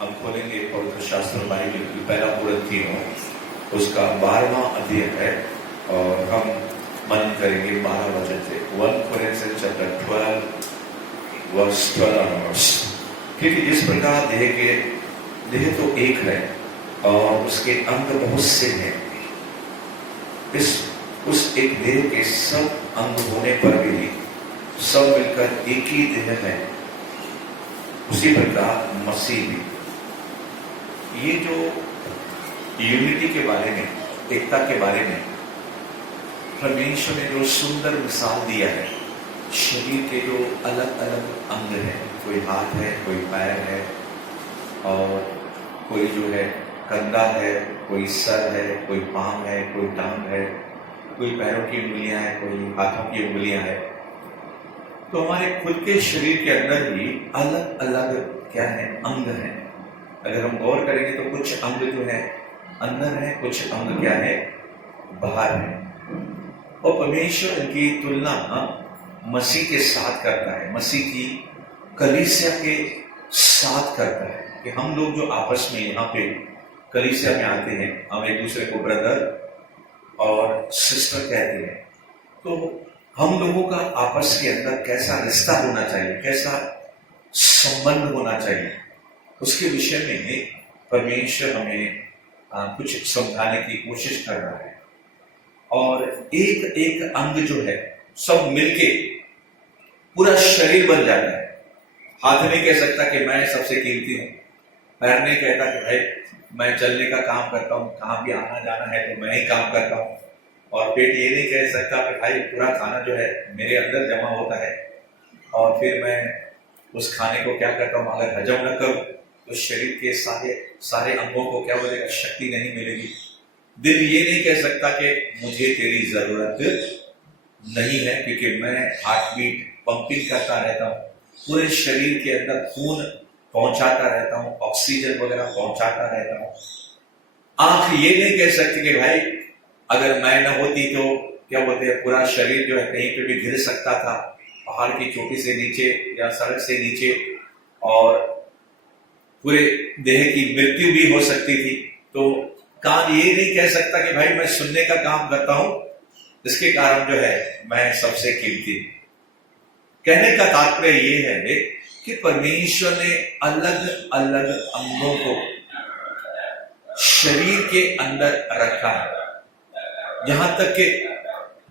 हम खोलेंगे पवित्र शास्त्र बाइबल की पहला कुरिन्थियों उसका 12वां अध्याय है और हम मन करेंगे 12 वचन से 1 Corinthians chapter 12 verse 12 onwards। क्योंकि जिस प्रकार देह तो एक है और उसके अंग बहुत से हैं, उस एक देह के सब अंग होने पर भी सब मिलकर एक ही देह है, उसी प्रकार मसीह भी। ये जो यूनिटी के बारे में, एकता के बारे में परमेश्वर ने जो सुंदर मिसाल दिया है, शरीर के जो अलग अलग अंग हैं, कोई हाथ है, कोई पैर है और कोई जो है कंधा है, कोई सर है, कोई पांव है, कोई टांग है, कोई पैरों की उंगलियां हैं, कोई हाथों की उंगलियां हैं। तो हमारे खुद के शरीर के अंदर ही अलग अलग क्या है, अंग हैं। अगर हम गौर करेंगे तो कुछ अंग जो है अंदर है, कुछ अंग क्या है, बाहर है। और परमेश्वर की तुलना मसीह के साथ करता है, मसीह की कलीसिया के साथ करता है कि हम लोग जो आपस में यहाँ पे कलीसिया में आते हैं, हम एक दूसरे को ब्रदर और सिस्टर कहते हैं। तो हम लोगों का आपस के अंदर कैसा रिश्ता होना चाहिए, कैसा संबंध होना चाहिए, उसके विषय में परमेश्वर हमें कुछ समझाने की कोशिश कर रहा है। और एक एक अंग जो है सब मिलके पूरा शरीर बन जाता है। हाथ नहीं कह सकता कि मैं सबसे कीमती हूँ, पैर नहीं कहता कि भाई मैं चलने का काम करता हूँ, कहाँ भी आना जाना है तो मैं ही काम करता हूँ, और पेट ये नहीं कह सकता कि भाई पूरा खाना जो है मेरे अंदर जमा होता है और फिर मैं उस खाने को क्या करता हूँ, अगर हजम न करूँ तो शरीर के सारे अंगों को क्या बोलेगा, शक्ति नहीं मिलेगी। दिल ये नहीं कह सकता कि मुझे तेरी जरूरत नहीं है, क्योंकि मैं हार्ट बीट पंपिंग करता रहता हूँ, पूरे शरीर के अंदर खून पहुंचाता रहता हूँ, ऑक्सीजन वगैरह पहुंचाता रहता हूँ। आंख ये नहीं कह सकती कि भाई अगर मैं न होती तो क्या बोलते हैं, पूरा शरीर जो है कहीं पे भी गिर सकता था, पहाड़ की चोटी से नीचे या सड़क से नीचे, और पूरे देह की मृत्यु भी हो सकती थी। तो कान ये नहीं कह सकता कि भाई मैं सुनने का काम करता हूं, इसके कारण जो है मैं सबसे कीमती। कहने का तात्पर्य ये है कि परमेश्वर ने अलग अलग अंगों को शरीर के अंदर रखा है। यहां तक कि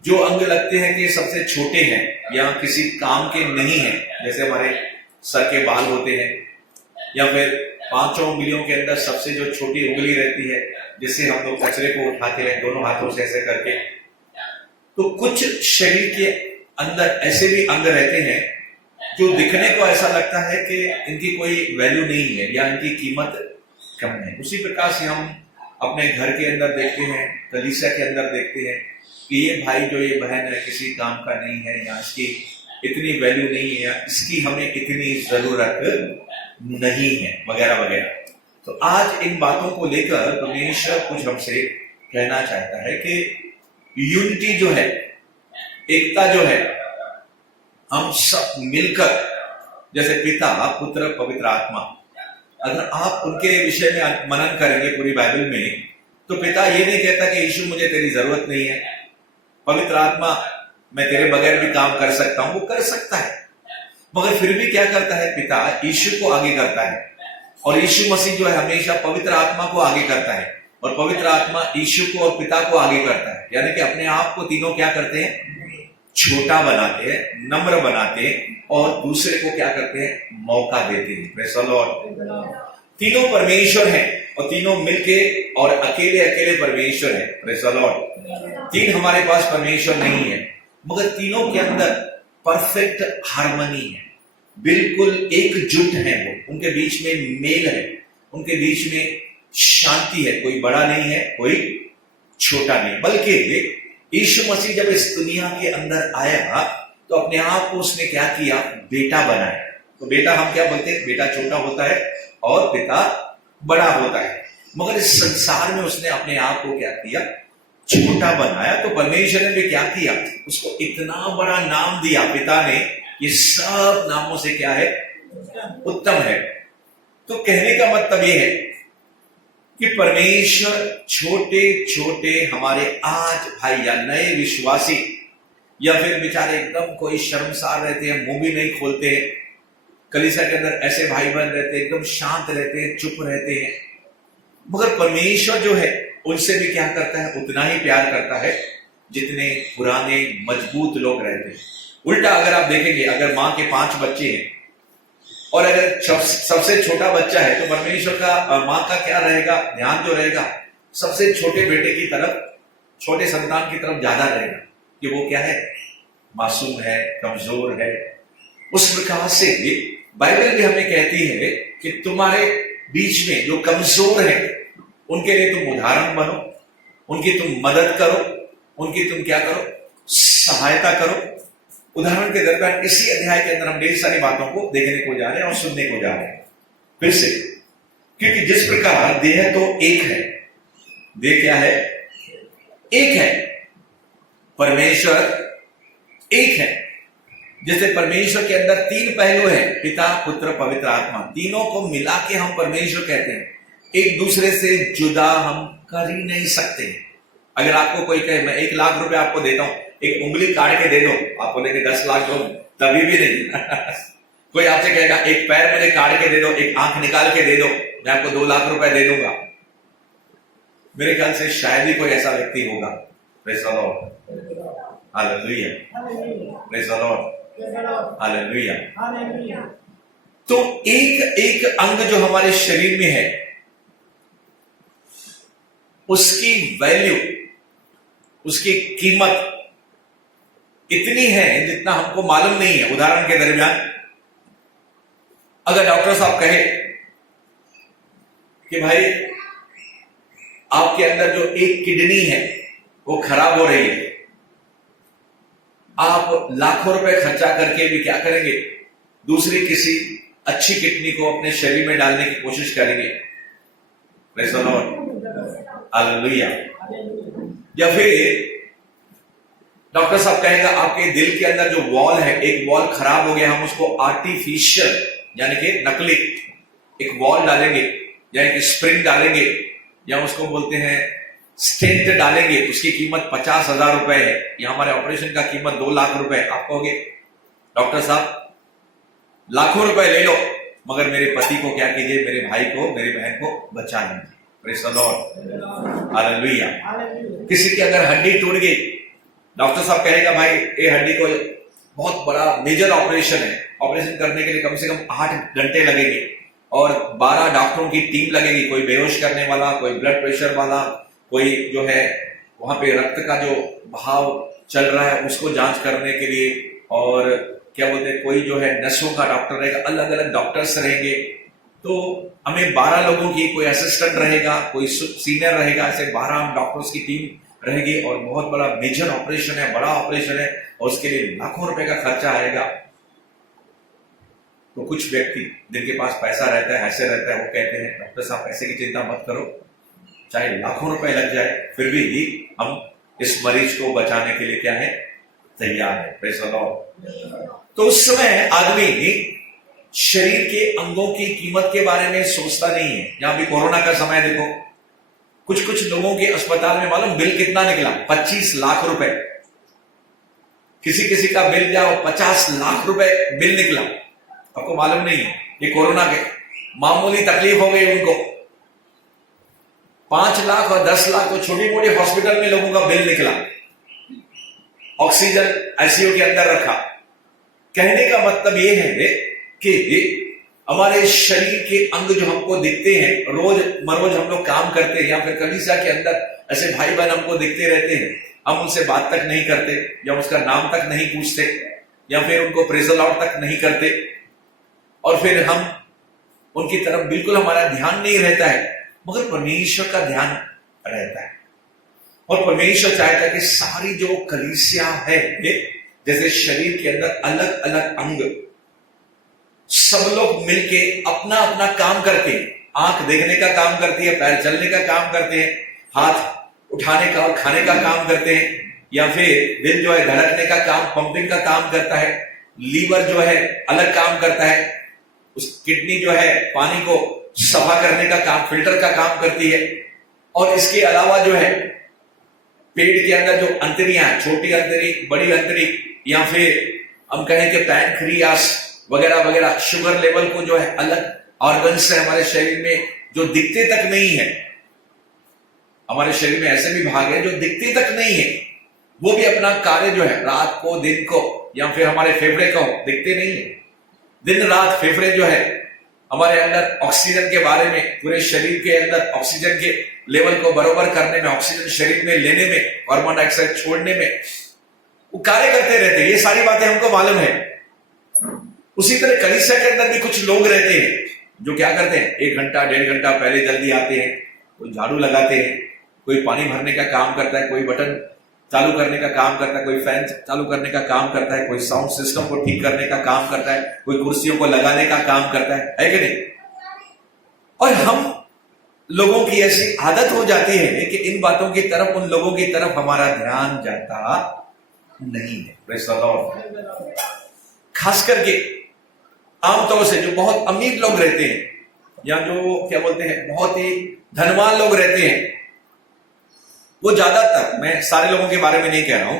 जो अंग लगते हैं कि सबसे छोटे हैं या किसी काम के नहीं है, जैसे हमारे सर के बाल होते हैं, या फिर 5 उंगलियों के अंदर सबसे जो छोटी उंगली रहती है जिससे हम लोग कचरे को उठाते हैं दोनों हाथों से ऐसे करके। तो कुछ शरीर के अंदर ऐसे भी अंग रहते हैं जो दिखने को ऐसा लगता है कि इनकी कोई वैल्यू नहीं है या इनकी कीमत कम है। उसी प्रकार से हम अपने घर के अंदर देखते हैं, कलीसिया के अंदर देखते हैं कि ये भाई जो ये बहन है किसी काम का नहीं है, या इसकी इतनी वैल्यू नहीं है, या इसकी हमें इतनी जरूरत नहीं है, वगैरह वगैरह। तो आज इन बातों को लेकर परमेश्वर कुछ हमसे कहना चाहता है कि यूनिटी जो है, एकता जो है, हम सब मिलकर, जैसे पिता पुत्र पवित्र आत्मा, अगर आप उनके विषय में मनन करेंगे पूरी बाइबल में, तो पिता ये नहीं कहता कि यीशु मुझे तेरी जरूरत नहीं है, पवित्र आत्मा मैं तेरे बगैर भी काम कर सकता हूं, वो कर सकता है। मगर फिर भी क्या करता है, पिता यीशु को आगे करता है, और यीशु मसीह जो है हमेशा पवित्र आत्मा को आगे करता है, और पवित्र आत्मा यीशु को और पिता को आगे करता है। यानी कि अपने आप को तीनों क्या करते हैं, छोटा बनाते हैं, नम्र बनाते हैं, और दूसरे को क्या करते हैं, मौका देते हैं। Praise the Lord. तीनों परमेश्वर हैं और तीनों मिलके और अकेले अकेले परमेश्वर है। Praise the Lord. तीन हमारे पास परमेश्वर नहीं है, मगर तीनों के अंदर परफेक्ट हार्मनी है, बिल्कुल एकजुट है। वो उनके बीच में मेल है, उनके बीच में शांति है, कोई बड़ा नहीं है, कोई छोटा नहीं। बल्कि यीशु मसीह जब इस दुनिया के अंदर आया तो अपने आप को उसने क्या किया, बेटा बनाया। तो बेटा हम क्या बोलते हैं, बेटा छोटा होता है और पिता बड़ा होता है, मगर इस संसार में उसने अपने आप को क्या किया, छोटा बनाया। तो परमेश्वर ने भी क्या किया, उसको इतना बड़ा नाम दिया पिता ने, ये सब नामों से क्या है, उत्तम है। तो कहने का मतलब यह है कि परमेश्वर छोटे छोटे हमारे आज भाई या नए विश्वासी या फिर बेचारे एकदम कोई शर्मसार रहते हैं, मुंह भी नहीं खोलते हैं, कलीसिया के अंदर ऐसे भाई बहन रहते हैं एकदम शांत रहते हैं, चुप रहते हैं, मगर परमेश्वर जो है उनसे भी क्या करता है, उतना ही प्यार करता है जितने पुराने मजबूत लोग रहते हैं। उल्टा अगर आप देखेंगे, अगर माँ के 5 बच्चे हैं और अगर सबसे छोटा बच्चा है तो परमेश्वर का माँ का क्या रहेगा, ध्यान जो रहेगा सबसे छोटे बेटे की तरफ, छोटे संतान की तरफ ज्यादा रहेगा कि वो क्या है, मासूम है, कमजोर है। उस प्रकार से बाइबल भी हमें कहती है कि तुम्हारे बीच में जो कमजोर है उनके लिए तुम उदाहरण बनो, उनकी तुम मदद करो, उनकी तुम क्या करो, सहायता करो। उदाहरण के दरमियान इसी अध्याय के अंदर हम ढेर सारी बातों को देखने को जा रहे हैं और सुनने को जा रहे हैं फिर से, क्योंकि जिस प्रकार देह तो एक है, देह क्या है, एक है, परमेश्वर एक है। जैसे परमेश्वर के अंदर 3 पहलू हैं, पिता पुत्र पवित्र आत्मा, तीनों को मिला के हम परमेश्वर कहते हैं। एक दूसरे से जुदा हम कर ही नहीं सकते। अगर आपको कोई कहे मैं 1 लाख रुपए आपको देता हूं, एक उंगली काट के दे दो, आप बोलेंगे 10 लाख दो, तभी भी नहीं कोई आपसे कहेगा एक पैर मुझे काट के दे दो, एक आंख निकाल के दे दो, मैं आपको 2 लाख रुपए दे दूंगा। मेरे ख्याल से शायद ही कोई ऐसा व्यक्ति होगा। Praise the lord, hallelujah, praise the lord, hallelujah. तो एक एक अंग जो हमारे शरीर में है उसकी वैल्यू, उसकी कीमत इतनी है जितना हमको मालूम नहीं है। उदाहरण के दरमियान अगर डॉक्टर साहब कहे कि भाई आपके अंदर जो एक किडनी है वो खराब हो रही है, आप लाखों रुपए खर्चा करके भी क्या करेंगे, दूसरी किसी अच्छी किडनी को अपने शरीर में डालने की कोशिश करेंगे। Praise the lord, hallelujah. या फिर डॉक्टर साहब कहेगा आपके दिल के अंदर जो वॉल है, एक वॉल खराब हो गया, हम उसको आर्टिफिशियल यानी कि नकली एक वॉल डालेंगे या एक स्प्रिंग डालेंगे या उसको बोलते हैं स्टेंट डालेंगे, उसकी कीमत 50,000 रुपए है, या हमारे ऑपरेशन का कीमत 2 लाख रुपए। आप कहोगे डॉक्टर साहब लाखों रुपए ले लो, मगर मेरे पति को क्या कीजिए, मेरे भाई को, मेरी बहन को बचा लीजिए। Praise the lord, hallelujah. किसी की अगर हड्डी टूट गई, डॉक्टर साहब कहेगा भाई ये हड्डी को बहुत बड़ा मेजर ऑपरेशन है, ऑपरेशन करने के लिए कम से कम 8 घंटे लगेंगे और 12 डॉक्टरों की टीम लगेगी, कोई बेहोश करने वाला, कोई ब्लड प्रेशर वाला, कोई जो है वहां पे रक्त का जो बहाव चल रहा है उसको जांच करने के लिए, और क्या बोलते हैं कोई जो है नसों का डॉक्टर रहेगा, अलग अलग डॉक्टर्स रहेंगे। तो हमें 12 लोगों की, कोई असिस्टेंट रहेगा, कोई सीनियर रहेगा, ऐसे 12 डॉक्टर्स की टीम रहेगी और बहुत बड़ा मेजर ऑपरेशन है, बड़ा ऑपरेशन है और उसके लिए लाखों रुपए का खर्चा आएगा। तो कुछ व्यक्ति जिनके पास पैसा रहता है, ऐसे रहता है, वो कहते हैं डॉक्टर साहब पैसे की चिंता मत करो, चाहे लाखों रुपए लग जाए फिर भी हम इस मरीज को बचाने के लिए क्या है, तैयार है। Praise the Lord. तो उस समय आदमी शरीर के अंगों की कीमत के बारे में सोचता नहीं है। यहां भी कोरोना का समय देखो, कुछ लोगों के अस्पताल में मालूम बिल कितना निकला, 25 लाख रुपए। किसी का बिल जाओ 50 लाख रुपए बिल निकला, आपको मालूम नहीं है। ये कोरोना के मामूली तकलीफ हो गई उनको, 5 लाख और 10 लाख तो छोटी मोटी हॉस्पिटल में लोगों का बिल निकला, ऑक्सीजन आईसीयू के अंदर रखा। कहने का मतलब यह है कि हमारे शरीर के अंग जो हमको दिखते हैं, रोज मरोज हम लोग काम करते हैं या फिर कलीसिया के अंदर ऐसे भाई बहन हमको दिखते रहते हैं, हम उनसे बात तक नहीं करते या उसका नाम तक नहीं पूछते या फिर उनको प्रेज़ द लॉर्ड तक नहीं करते, और फिर हम उनकी तरफ बिल्कुल हमारा ध्यान नहीं रहता है, मगर परमेश्वर का ध्यान रहता है। और परमेश्वर चाहता है कि सारी जो कलीसिया है, जैसे शरीर के अंदर अलग अलग अंग, सब लोग मिलके अपना अपना काम करते हैं। आंख देखने का काम करती है, पैर चलने का काम करते हैं, हाथ उठाने का और खाने का काम करते हैं, या फिर दिल जो है धड़कने का काम, पंपिंग का काम करता है, लीवर जो है अलग काम करता है, उस किडनी जो है पानी को सफा करने का काम, फिल्टर का काम करती है। और इसके अलावा जो है पेट के अंदर जो अंतरियां, छोटी अंतरी, बड़ी अंतरी, या फिर हम कहें कि पैनक्रियास वगैरह वगैरह, शुगर लेवल को जो है अलग ऑर्गन्स है हमारे शरीर में जो दिखते तक नहीं है। हमारे शरीर में ऐसे भी भाग है जो दिखते तक नहीं है, वो भी अपना कार्य जो है रात को, दिन को, या फिर हमारे फेफड़े को दिखते नहीं है। दिन रात फेफड़े जो है हमारे अंदर ऑक्सीजन के बारे में, पूरे शरीर के अंदर ऑक्सीजन के लेवल को बराबर करने में, ऑक्सीजन शरीर में लेने में, कार्बन डाइऑक्साइड छोड़ने में वो कार्य करते रहते हैं। ये सारी बातें हमको मालूम है। उसी तरह कलीसिया के अंदर भी कुछ लोग रहते हैं जो क्या करते हैं, 1 घंटा 1.5 घंटा पहले जल्दी आते हैं, कोई झाड़ू लगाते हैं, कोई पानी भरने का काम करता है, कोई बटन चालू करने का काम करता है, कोई फैन चालू करने का काम करता है, कोई साउंड सिस्टम को ठीक करने का काम करता है, कोई कुर्सियों को लगाने का काम करता है कि नहीं? और हम लोगों की ऐसी आदत हो जाती है कि इन बातों की तरफ, उन लोगों की तरफ हमारा ध्यान जाता नहीं है। Praise the Lord. खास करके आमतौर से जो बहुत अमीर लोग रहते हैं या जो क्या बोलते हैं बहुत ही धनवान लोग रहते हैं, वो ज्यादातर, मैं सारे लोगों के बारे में नहीं कह रहा हूं,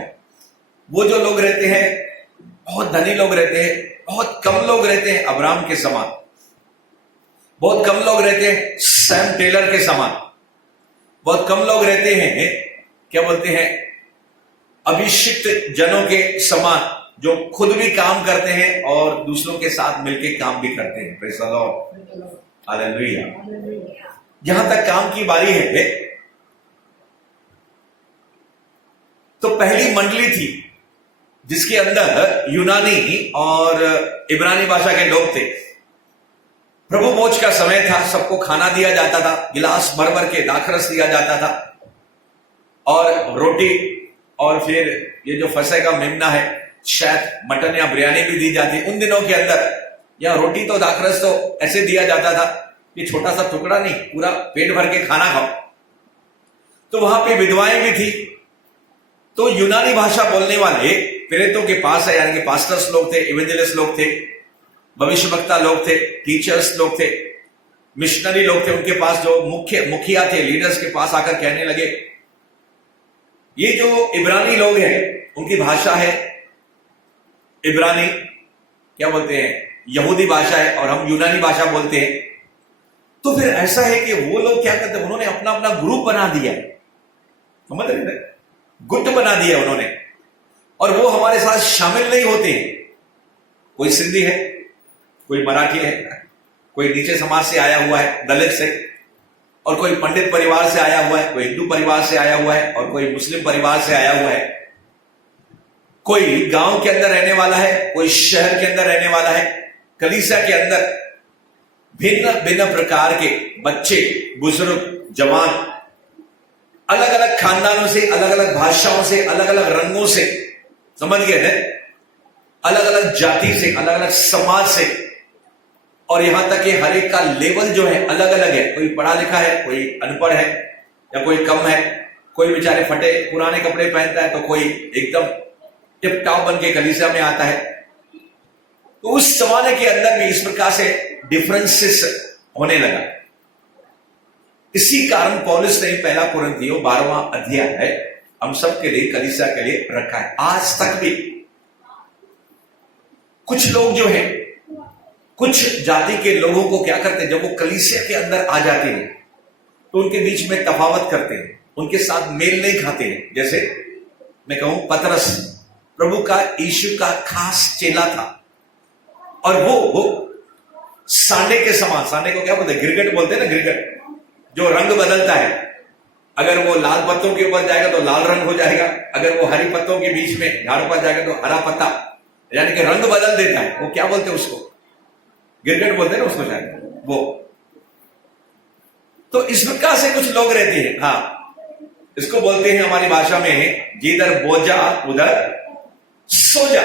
वो जो लोग रहते हैं बहुत धनी लोग रहते हैं, बहुत कम लोग रहते हैं अब्राहम के समान, बहुत कम लोग रहते हैं सैम टेलर के समान, बहुत कम लोग रहते हैं क्या बोलते हैं अभिषिक्त जनों के समान, जो खुद भी काम करते हैं और दूसरों के साथ मिलकर काम भी करते हैं। Praise the lord, hallelujah. जहां तक काम की बारी है, तो पहली मंडली थी जिसके अंदर यूनानी और इब्रानी भाषा के लोग थे। प्रभु भोज का समय था, सबको खाना दिया जाता था, गिलास भर भर के दाखरस दिया जाता था, और रोटी, और फिर ये जो फसह का मेमना है, शायद मटन या बिरयानी भी दी जाती। उन दिनों के अंदर या रोटी तो दाखरस तो ऐसे दिया जाता था कि छोटा सा टुकड़ा नहीं, पूरा पेट भर के खाना खाओ। तो वहां पे विधवाएं भी थी। तो यूनानी भाषा बोलने वाले प्रेरितों के पास है, यानी कि पास्टर्स लोग थे, इवेंजलिस्ट लोग थे, भविष्यवक्ता लोग थे, टीचर्स लोग थे, मिशनरी लोग थे। उनके पास जो मुखिया थे, लीडर्स के पास आकर कहने लगे, ये जो इब्रानी लोग हैं उनकी भाषा है इब्रानी, क्या बोलते हैं, यहूदी भाषा है, और हम यूनानी भाषा बोलते हैं। तो फिर ऐसा है कि वो लोग क्या करते हैं, उन्होंने अपना अपना ग्रुप बना दिया, समझ रहे थे, गुट बना दिया उन्होंने, और वो हमारे साथ शामिल नहीं होते। कोई सिंधी है, कोई मराठी है, कोई नीचे समाज से आया हुआ है, दलित से, और कोई पंडित परिवार से आया हुआ है, कोई हिंदू परिवार से आया हुआ है, और कोई मुस्लिम परिवार से आया हुआ है, कोई गांव के अंदर रहने वाला है, कोई शहर के अंदर रहने वाला है। कलीसिया के अंदर भिन्न भिन्न प्रकार के बच्चे, बुजुर्ग, जवान, अलग अलग खानदानों से, अलग अलग भाषाओं से, अलग अलग रंगों से, समझ गए ना, अलग अलग जाति से, अलग अलग समाज से, और यहां तक कि हर एक का लेवल जो है अलग अलग है। कोई पढ़ा लिखा है, कोई अनपढ़ है, या कोई कम है, कोई बेचारे फटे पुराने कपड़े पहनता है, तो कोई एकदम टिप टॉप बन के कलीसिया में आता है। तो उस जमाने के अंदर भी इस प्रकार से डिफरेंसेस होने लगा। इसी कारण पौलुस ने पहला कुरिन्थियों 12वां अध्याय है हम सब के लिए, कलीसिया के लिए रखा है। आज तक भी कुछ लोग जो हैं, कुछ जाति के लोगों को क्या करते हैं, जब वो कलीसिया के अंदर आ जाते हैं तो उनके बीच में तफावत करते हैं, उनके साथ मेल नहीं खाते हैं। जैसे मैं कहूं, पतरस प्रभु का, यीशु का खास चेला था, और वो सांडे के समान, सांडे को क्या बोलते हैं, गिरगट बोलते हैं ना, गिरगट जो रंग बदलता है। अगर वो लाल पत्तों के ऊपर जाएगा तो लाल रंग हो जाएगा, अगर वो हरी पत्तों के बीच में झाड़ पर जाएगा तो हरा पत्ता, यानी कि रंग बदल देता है। वो क्या बोलते हैं उसको, गिरगट बोलते हैं ना उसको शायद वो। तो इस प्रकार से कुछ लोग रहते हैं। हाँ, इसको बोलते हैं हमारी भाषा में, जिधर बोझा उधर सो जा।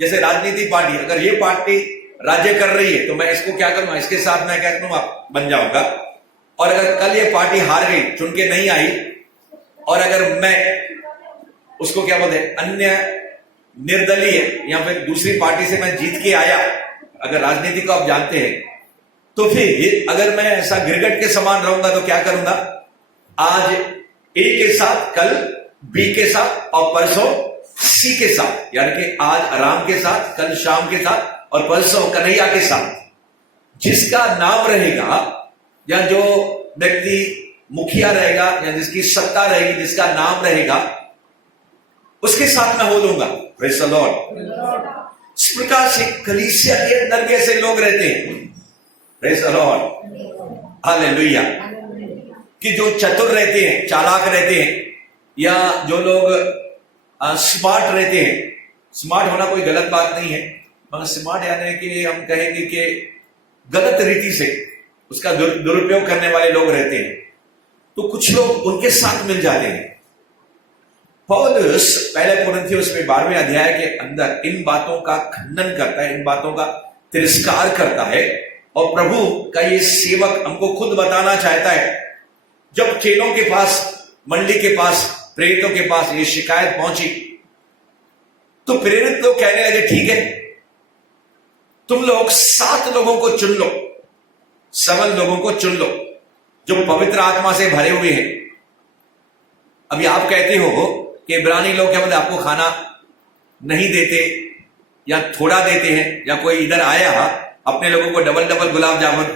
जैसे राजनीतिक पार्टी, अगर ये पार्टी राज्य कर रही है तो मैं इसको क्या करूंगा, इसके साथ मैं क्या करूंगा, बन जाऊंगा। और अगर कल ये पार्टी हार गई, चुन के नहीं आई, और अगर मैं उसको क्या बोलते हैं, अन्य निर्दलीय या फिर दूसरी पार्टी से मैं जीत के आया, अगर राजनीति को आप जानते हैं, तो फिर अगर मैं ऐसा गिरगट के समान रहूंगा तो क्या करूंगा? आज ए के साथ, कल बी के साथ और परसों सी के साथ, यानी कि आज राम के साथ, कल श्याम के साथ और परसों कन्हैया के साथ। जिसका नाम रहेगा या जो व्यक्ति मुखिया रहेगा या जिसकी सत्ता रहेगी, जिसका नाम रहेगा, उसके साथ मैं हो लूंगा। Praise the Lord. इस प्रकार से कलीसिया के अंदर भी ऐसे लोग रहते हैं, प्रेज़ द लॉर्ड, हालेलुया, कि जो चतुर रहते हैं, चालाक रहते हैं, या जो लोग स्मार्ट रहते हैं। स्मार्ट होना कोई गलत बात नहीं है, मगर स्मार्ट यानी कि हम कहेंगे कि गलत रीति से उसका दुरुपयोग करने वाले लोग रहते हैं, तो कुछ लोग उनके साथ मिल जाते हैं। पौलुस पहले कुरिन्थियों में 12वें अध्याय के अंदर इन बातों का खंडन करता है, इन बातों का तिरस्कार करता है, और प्रभु का ये सेवक हमको खुद बताना चाहता है। जब चेलों के पास, मंडली के पास, प्रेरितों के पास ये शिकायत पहुंची, तो प्रेरित लोग कहने लगे, ठीक है, तुम लोग 7 लोगों को चुन लो, 7 लोगों को चुन लो जो पवित्र आत्मा से भरे हुए हैं। अभी आप कहते हो कि इब्रानी लोग क्या बोलते, आपको खाना नहीं देते या थोड़ा देते हैं, या कोई इधर आया अपने लोगों को डबल डबल गुलाब जामुन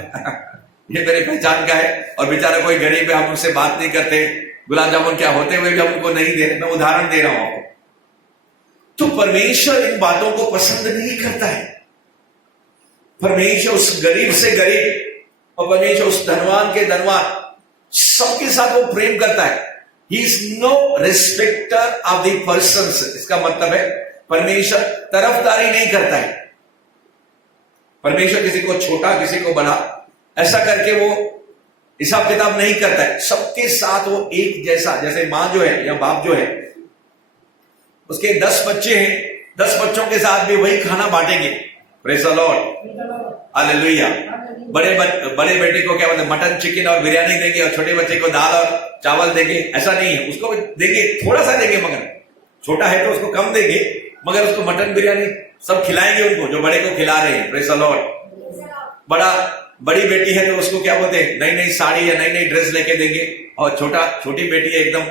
ये मेरे पहचान का है, और बेचारा कोई गरीब है, हम उनसे बात नहीं करते, गुलाब जामुन क्या होते हुए भी हम उनको नहीं दे रहे। मैं उदाहरण दे रहा हूं आपको। तो परमेश्वर इन बातों को पसंद नहीं करता है। परमेश्वर उस गरीब से गरीब और परमेश्वर उस धनवान के धनवान, सबके साथ वो प्रेम करता है। He is no respecter of the persons। इसका मतलब है परमेश्वर तरफदारी नहीं करता है। परमेश्वर किसी को छोटा, किसी को बड़ा, ऐसा करके वो हिसाब किताब नहीं करता है। सबके साथ वो एक जैसा, जैसे मां जो है या बाप जो है, उसके 10 बच्चे हैं, 10 बच्चों के साथ भी वही खाना बांटेंगे। Praise the lord, hallelujah. बड़े बेटे को क्या बोलते, मटन, चिकन और बिरयानी देंगे, और छोटे बच्चे को दाल और चावल देंगे, ऐसा नहीं है। उसको देंगे, थोड़ा सा देंगे, मगर छोटा है तो उसको कम देंगे, मगर उसको मटन बिरयानी सब खिलाएंगे उनको, जो बड़े को खिला रहे हैं। Praise the Lord. बड़ी बेटी है तो उसको क्या बोलते हैं, नई नई साड़ी या नई नई ड्रेस लेके देंगे, और छोटी बेटी है एकदम,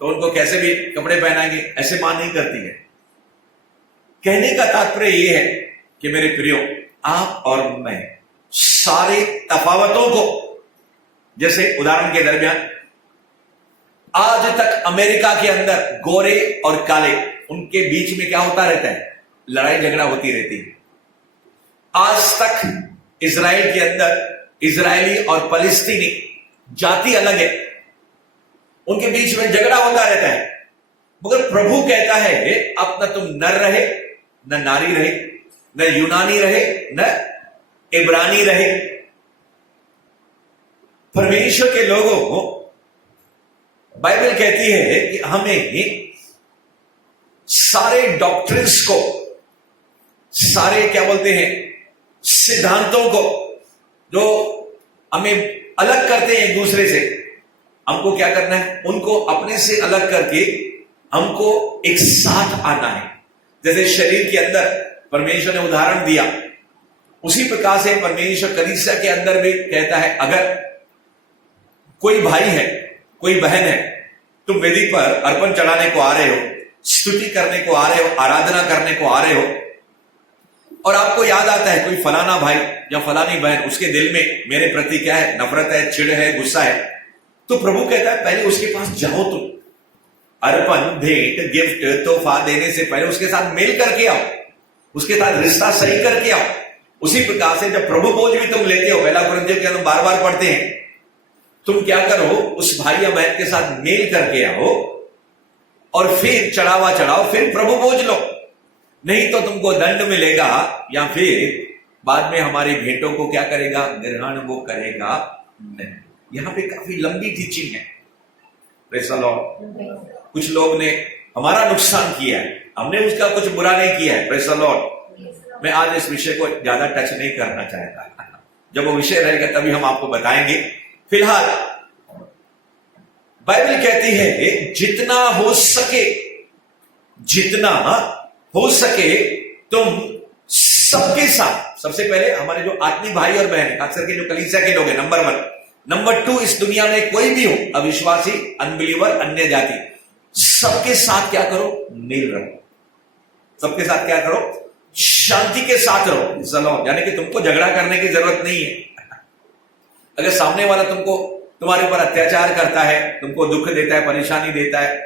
तो उनको कैसे भी कपड़े पहनाएंगे। ऐसे मां नहीं करती है। कहने का तात्पर्य यह है कि मेरे प्रियो, आप और मैं सारे तफावतों को, जैसे उदाहरण के दरमियान आज तक अमेरिका के अंदर गोरे और काले, उनके बीच में क्या होता रहता है, लड़ाई झगड़ा होती रहती है। आज तक इजराइल के अंदर इजरायली और फलस्तीनी जाति अलग है, उनके बीच में झगड़ा होता रहता है। मगर प्रभु कहता है, अब न तुम नर रहे, न नारी रहे, न यूनानी रहे, न इब्रानी रहे। परमेश्वर के लोगों को बाइबल कहती है कि हमें सारे डॉक्ट्रिन्स को, सारे क्या बोलते हैं, सिद्धांतों को जो हमें अलग करते हैं एक दूसरे से, हमको क्या करना है, उनको अपने से अलग करके हमको एक साथ आना है। जैसे शरीर के अंदर परमेश्वर ने उदाहरण दिया, उसी प्रकार से परमेश्वर कलीसिया के अंदर भी कहता है, अगर कोई भाई है, कोई बहन है, तुम वेदी पर अर्पण चढ़ाने को आ रहे हो, स्तुति करने को आ रहे हो, आराधना करने को आ रहे हो, और आपको याद आता है कोई फलाना भाई या फलानी बहन, उसके दिल में मेरे प्रति क्या है, नफरत है, चिढ़ है, गुस्सा है, तो प्रभु कहता है पहले उसके पास जाओ, तुम अर्पण, भेंट, गिफ्ट, तोहफा देने से पहले उसके साथ मेल करके आओ, उसके साथ रिश्ता सही करके आओ। उसी प्रकार से जब प्रभु बोझ भी तुम लेते हो, पहला कुरिन्थियों के अंदर बार बार पढ़ते हैं, तुम क्या करो, उस भाई या बहन के साथ मेल करके आओ और फिर चढ़ावा चढ़ाओ, फिर प्रभु बोझ लो। नहीं तो तुमको दंड मिलेगा, या फिर बाद में हमारी भेंटों को क्या करेगा, ग्रहण वो करेगा नहीं। यहां पे काफी लंबी टीचिंग है। Praise the Lord. कुछ लोग ने हमारा नुकसान किया है, हमने उसका कुछ बुरा नहीं किया है। Praise the Lord. मैं आज इस विषय को ज्यादा टच नहीं करना चाहता, जब वो विषय रहेगा तभी हम आपको बताएंगे। फिलहाल बाइबल कहती है जितना हो सके तुम सबके साथ, सबसे पहले हमारे जो आत्मीय भाई और बहन, खास करके जो कलीसिया के लोग हैं, नंबर 1। नंबर 2, इस दुनिया में कोई भी हो, अविश्वासी, अनबिलीवर, अन्य जाति, सबके साथ क्या करो? मिल रहो। सबके साथ क्या करो? शांति के साथ रहो। सलाम, यानी कि तुमको झगड़ा करने की जरूरत नहीं है। अगर सामने वाला तुम्हारे ऊपर अत्याचार करता है, तुमको दुख देता है, परेशानी देता है,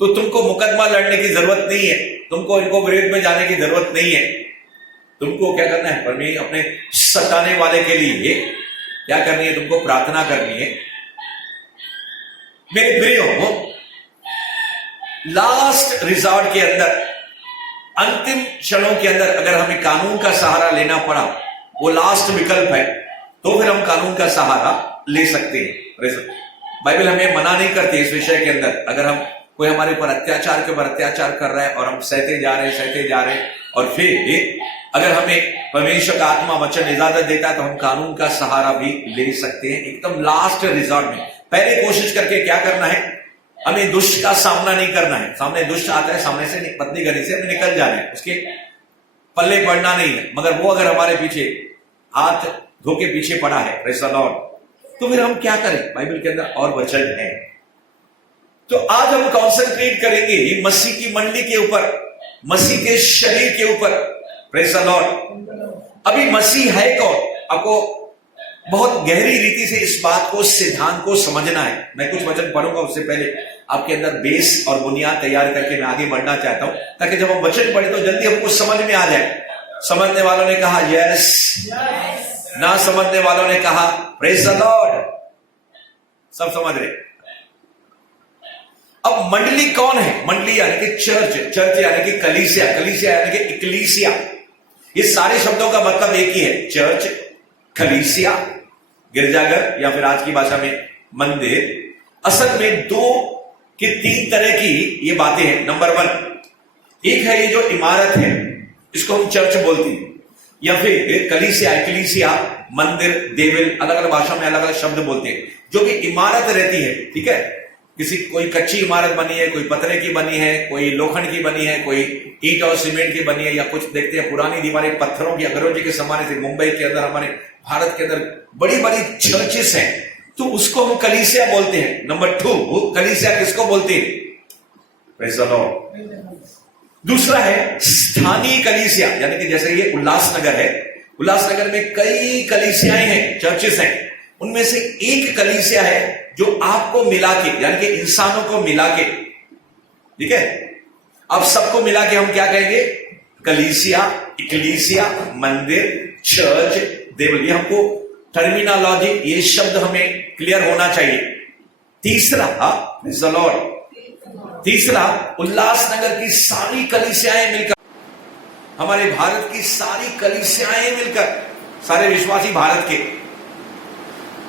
तो तुमको मुकदमा लड़ने की जरूरत नहीं है, तुमको इनको विरोध में जाने की जरूरत नहीं है। तुमको क्या करना है? परमेश्वर अपने सताने वाले के लिए क्या करनी है? तुमको प्रार्थना करनी है। मेरे प्रियो, लास्ट रिजॉर्ट के अंदर, अंतिम क्षणों के अंदर अगर हमें कानून का सहारा लेना पड़ा, वो लास्ट विकल्प है, तो फिर हम कानून का सहारा ले सकते हैं। बाइबल हमें मना नहीं करती इस विषय के अंदर। अगर हम कोई हमारे ऊपर अत्याचार के ऊपर अत्याचार कर रहा है और हम सहते जा रहे हैं, और फिर अगर हमें परमेश्वर का आत्मा वचन इजाजत देता है तो हम कानून का सहारा भी ले सकते हैं, एकदम लास्ट रिजॉर्ट में। पहले कोशिश करके क्या करना है? हमें दुष्ट का सामना नहीं करना है। सामने दुष्ट आता है, सामने से पत्नी गली से हमें निकल जाना है, उसके पल्ले पड़ना नहीं है। मगर वो अगर हमारे पीछे हाथ धो के पीछे पड़ा है, प्रेज़ द लॉर्ड, तो फिर हम क्या करें? बाइबल के अंदर और वचन है। तो आज हम कॉन्सेंट्रेट करेंगे मसीह की मंडली के ऊपर, मसीह के शरीर के ऊपर, प्रेज़ द लॉर्ड। अभी मसीह है कौन? आपको बहुत गहरी रीति से इस बात को, सिद्धांत को समझना है। मैं कुछ वचन पढ़ूंगा, उससे पहले आपके अंदर बेस और बुनियाद तैयार करके मैं आगे बढ़ना चाहता हूं, ताकि जब हम वचन पढ़े तो जल्दी हमको समझ में आ जाए। समझने वालों ने कहा यस, ना समझने वालों ने कहा प्रेज़ द लॉर्ड। सब समझ रहे? अब मंडली कौन है? मंडली यानी कि चर्च, चर्च यानी कि कलीसिया, कलीसिया यानी कि इक्लीसिया। ये सारे शब्दों का मतलब एक ही है, चर्च, कलीसिया, गिरजाघर, या फिर आज की भाषा में मंदिर। असल में 2 की 3 तरह की ये बातें हैं। नंबर 1, एक है ये जो इमारत है, इसको हम चर्च बोलते हैं, या फिर कलीसिया, इक्लीसिया, मंदिर, देवल, अलग अलग भाषा में अलग अलग शब्द बोलते हैं, जो कि इमारत रहती है। ठीक है, कोई कच्ची इमारत बनी है, कोई पत्थर की बनी है, कोई लोखंड की बनी है, कोई ईंट और सीमेंट की बनी है, या कुछ देखते हैं पुरानी दीवारें पत्थरों की, अग्रज के जमाने से मुंबई के अंदर, हमारे भारत के अंदर बड़ी बड़ी चर्चेस हैं, तो उसको हम कलीसिया बोलते हैं। नंबर 2, कलीसिया किसको बोलते हैं? Praise the Lord. दूसरा है स्थानीय कलीसिया, यानी कि जैसे ये उल्लासनगर है, उल्लासनगर में कई कलीसियाएं हैं, चर्चेस हैं, उनमें से एक कलीसिया है जो आपको मिला के, यानी कि इंसानों को मिला के, ठीक है, अब सबको मिला के हम क्या कहेंगे? कलीसिया, इक्लीसिया, मंदिर, चर्च, देवल। ये हमको टर्मिनोलॉजी, ये शब्द हमें क्लियर होना चाहिए। तीसरा, प्रेज़ द लॉर्ड, तीसरा, उल्लासनगर की सारी कलीसियाएं मिलकर, हमारे भारत की सारी कलीसियाएं मिलकर, सारे विश्वासी भारत के,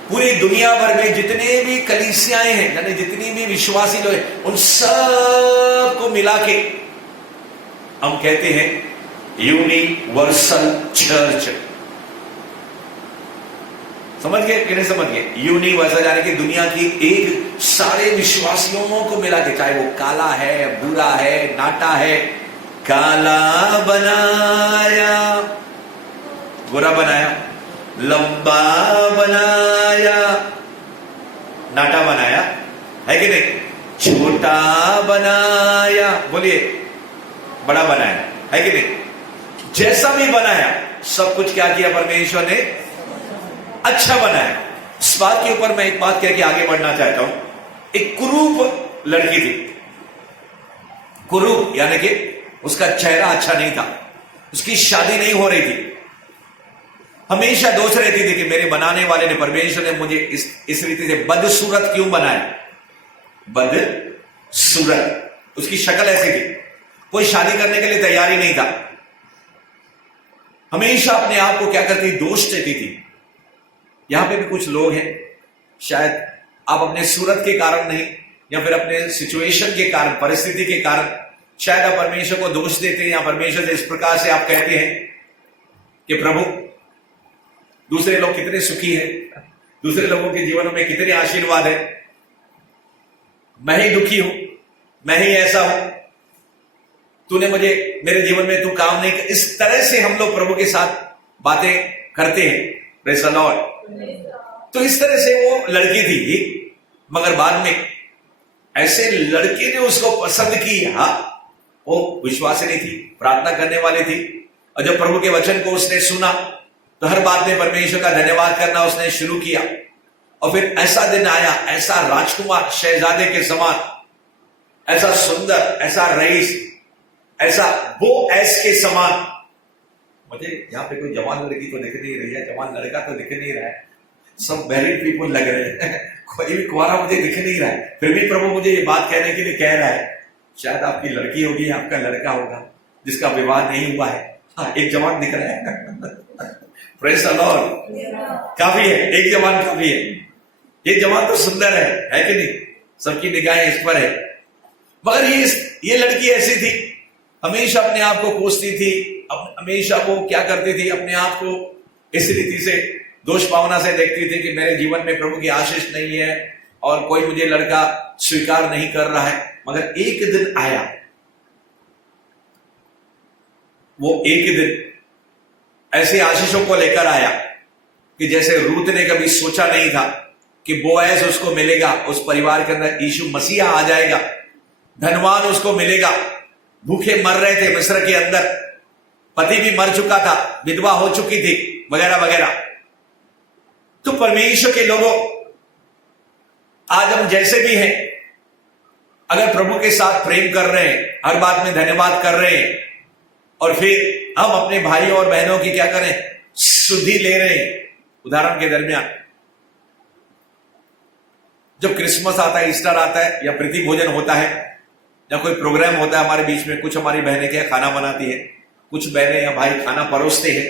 पूरी दुनिया भर में जितने भी कलीसियाएं हैं, यानी जितनी भी विश्वासी लोग हैं, उन सब को मिला के हम कहते हैं यूनिवर्सल चर्च। समझ गए कि नहीं समझ गए? यूनिवर्सल यानी कि दुनिया की एक सारे विश्वासियों को मिला के, चाहे वो काला है, बुरा है, नाटा है, काला बनाया, बुरा बनाया, लंबा बनाया, नाटा बनाया, है कि नहीं? छोटा बनाया, बोलिए, बड़ा बनाया, है कि नहीं? जैसा भी बनाया, सब कुछ क्या किया परमेश्वर ने? अच्छा बनाया। इस बात के ऊपर मैं एक बात कह के आगे बढ़ना चाहता हूं। एक कुरूप लड़की थी, कुरूप यानी कि उसका चेहरा अच्छा नहीं था, उसकी शादी नहीं हो रही थी, हमेशा दोष रहती थी कि मेरे बनाने वाले ने, परमेश्वर ने मुझे इस रीति से बदसूरत क्यों बनाया? बदसूरत, उसकी शक्ल ऐसी थी, कोई शादी करने के लिए तैयारी नहीं था, हमेशा अपने आप को क्या करती? दोष देती थी। यहां पे भी कुछ लोग हैं, शायद आप अपने सूरत के कारण नहीं, या फिर अपने सिचुएशन के कारण, परिस्थिति के कारण, शायद आप परमेश्वर को दोष देते हैं, या परमेश्वर से इस प्रकार से आप कहते हैं कि प्रभु, दूसरे लोग कितने सुखी हैं, दूसरे लोगों के जीवनों में कितने आशीर्वाद है, मैं ही दुखी हूं, मैं ही ऐसा हूं। तूने मुझे, मेरे जीवन में तू काम नहीं कर। इस तरह से हम लोग प्रभु के साथ बातें करते हैं। Praise the Lord. तो इस तरह से वो लड़की थी, मगर बाद में ऐसे लड़के ने उसको पसंद किया। वो विश्वासिनी थी, प्रार्थना करने वाली थी, और जब प्रभु के वचन को उसने सुना तो हर बात में परमेश्वर का धन्यवाद करना उसने शुरू किया। और फिर ऐसा दिन आया, ऐसा राजकुमार शहजादे के समान, ऐसा सुंदर, ऐसा रईस, ऐसा बोएज के समान। मुझे यहाँ पे कोई जवान लड़की तो दिख नहीं रही है, जवान लड़का तो दिख नहीं रहा है, सब मैरिड पीपल लग रहे हैं। कोई भी कुंवारा मुझे दिख नहीं रहा है। फिर भी प्रभु मुझे ये बात कहने के लिए कह रहा है, शायद आपकी लड़की होगी, आपका लड़का होगा जिसका विवाह नहीं हुआ है। हाँ, एक जवान दिख रहा है। Praise the Lord. काफी है, एक जवान काफी है। ये जवान तो सुंदर है कि नहीं? सबकी निगाहें इस पर है। मगर ये लड़की ऐसी थी, हमेशा अपने आप को कोसती थी, हमेशा वो क्या करती थी, अपने आप को इस रीति से दोष भावना से देखती थी कि मेरे जीवन में प्रभु की आशीष नहीं है और कोई मुझे लड़का स्वीकार नहीं कर रहा है। मगर एक दिन आया, वो एक दिन ऐसे आशीषों को लेकर आया कि जैसे रूत ने कभी सोचा नहीं था कि बोएज उसको मिलेगा, उस परिवार के अंदर यीशु मसीहा आ जाएगा, धनवान उसको मिलेगा। भूखे मर रहे थे मिस्र के अंदर, पति भी मर चुका था, विधवा हो चुकी थी, वगैरह वगैरह। तो परमेश्वर के लोगों, आज हम जैसे भी हैं, अगर प्रभु के साथ प्रेम कर रहे हैं, हर बात में धन्यवाद कर रहे हैं, और फिर हम अपने भाइयों और बहनों की क्या करें, शुद्धि ले रहे हैं। उदाहरण के दरमियान जब क्रिसमस आता है, ईस्टर आता है, या प्रीति भोजन होता है, या कोई प्रोग्राम होता है हमारे बीच में, कुछ हमारी बहनें क्या खाना बनाती है, कुछ बहनें या भाई खाना परोसते हैं,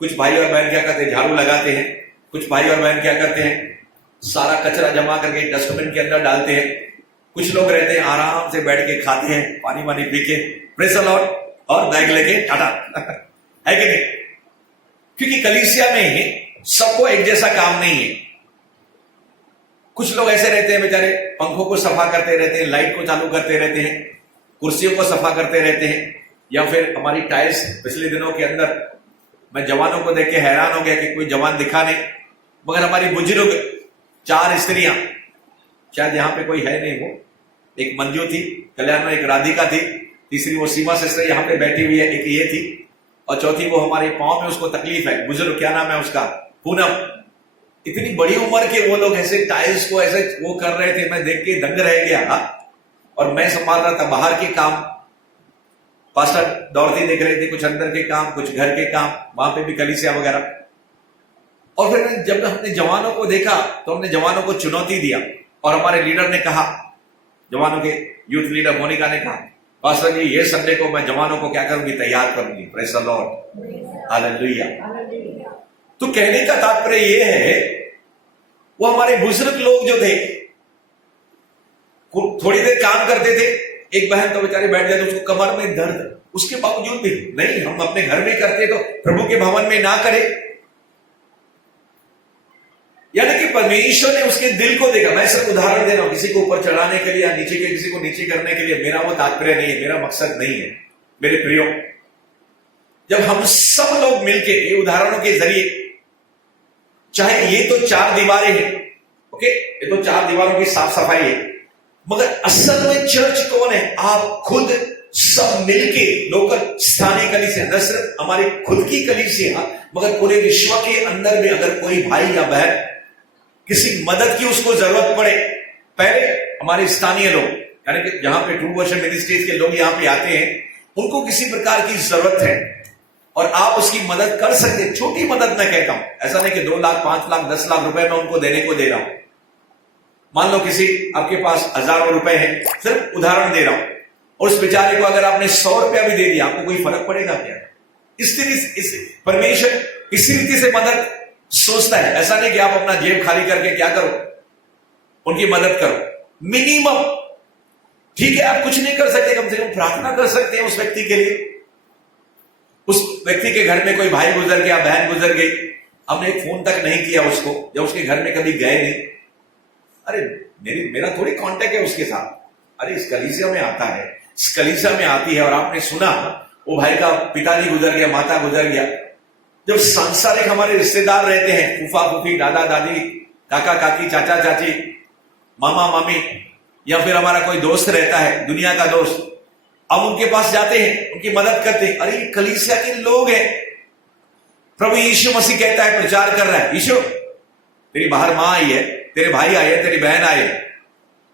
कुछ भाई और बहन क्या करते हैं, झाड़ू लगाते हैं, कुछ भाई और बहन क्या करते हैं, सारा कचरा जमा करके डस्टबिन के अंदर डालते हैं, कुछ लोग रहते हैं आराम से बैठ के खाते हैं, पानी वानी पी के, प्रेज़ द लॉर्ड, और बैग लेके टाटा। है कि नहीं? क्योंकि कलीसिया में ही सबको एक जैसा काम नहीं है। कुछ लोग ऐसे रहते हैं बेचारे, पंखों को सफा करते रहते हैं, लाइट को चालू करते रहते हैं, कुर्सियों को सफा करते रहते हैं, या फिर हमारी टाइल्स। पिछले दिनों के अंदर मैं जवानों को देख के हैरान हो गया कि कोई जवान दिखा नहीं, मगर हमारी बुजुर्ग 4 स्त्रियां, शायद यहां पे कोई है नहीं, वो एक मंजू थी कल्याण में, एक राधिका थी, तीसरी वो सीमा सिस्टर यहां पे बैठी हुई है, एक ये थी, और चौथी वो हमारे पांव में उसको तकलीफ है, बुजुर्ग, क्या नाम है उसका, पूनम। इतनी बड़ी उम्र के वो लोग ऐसे टाइल्स को ऐसे वो कर रहे थे, मैं देख के दंग रह गया। और मैं संभाल रहा था बाहर के काम, पास्टर दौड़ती देख रहे थे, कुछ अंदर के काम, कुछ घर के काम, वहां पे भी कलीसिया वगैरह। और फिर जब हमने जवानों को देखा तो हमने जवानों को चुनौती दिया, और हमारे लीडर ने कहा, जवानों के यूथ लीडर मोनिका ने कहा, पास्टर जी ये संडे को मैं जवानों को क्या करूंगी, तैयार करूंगी। Praise the lord, hallelujah. तो कहने का तात्पर्य ये है, वो हमारे बुजुर्ग लोग जो थे, थोड़ी देर काम करते थे, एक बहन तो बेचारी बैठ जाती, उसको कमर में दर्द, उसके बावजूद भी नहीं, हम अपने घर में करते तो प्रभु के भवन में ना करें। यानी कि परमेश्वर ने उसके दिल को देखा। मैं सिर्फ उदाहरण दे रहा हूं, किसी को ऊपर चढ़ाने के लिए या नीचे के किसी को नीचे करने के लिए मेरा वो तात्पर्य नहीं है, मेरा मकसद नहीं है। मेरे प्रियो, जब हम सब लोग मिलके ये उदाहरणों के जरिए, चाहे ये तो 4 दीवारें हैं, ओके, ये तो 4 दीवारों की साफ सफाई है, मगर असल में चर्च कौन है? आप खुद सब मिलके, लोकल स्थानीय कलीसिया, न सिर्फ हमारी खुद की कलीसिया, मगर पूरे विश्व के अंदर में अगर कोई भाई या बहन किसी मदद की उसको जरूरत पड़े, पहले हमारे स्थानीय लोग, यानी कि जहां पे ट्रू वर्शिप मिनिस्ट्रीज के लोग यहां पे आते हैं, उनको किसी प्रकार की जरूरत है और आप उसकी मदद कर सकते हैं। छोटी मदद मैं कहता हूं, ऐसा नहीं कि 2 लाख 5 लाख 10 लाख रुपए मैं उनको देने को दे रहा हूं। मान लो किसी आपके पास हजारों रुपए हैं, सिर्फ उदाहरण दे रहा हूं, और उस बेचारे को अगर आपने 100 रुपया भी दे दिया, आपको कोई फर्क पड़ेगा क्या? इस परमेश्वर इसी रीति से मदद सोचता है। ऐसा नहीं कि आप अपना जेब खाली करके क्या करो, उनकी मदद करो। मिनिमम, ठीक है, आप कुछ नहीं कर सकते, कम से कम प्रार्थना कर सकते हैं उस व्यक्ति के लिए। उस व्यक्ति के घर में कोई भाई गुजर गया, बहन गुजर गई, हमने एक फोन तक नहीं किया उसको, जब उसके घर में कभी गए नहीं, अरे मेरा थोड़ी कांटेक्ट है उसके साथ, अरे इस कलीसिया में आता है, इस कलीसिया में आती है और आपने सुना वो भाई का पिताजी गुजर गया, माता गुजर गया, जब सांसारिक हमारे रिश्तेदार रहते हैं, फूफा फूफी, दादा दादी, काका काकी, चाचा चाची, मामा मामी, या फिर हमारा कोई दोस्त रहता है, दुनिया का दोस्त, हम उनके पास जाते हैं, उनकी मदद करते हैं। अरे कलीसिया के लोग हैं, प्रभु यीशु मसीह कहता है, प्रचार कर रहा है, यीशु तेरी बाहर मां आई है, तेरे भाई आए हैं, तेरी बहन आई है,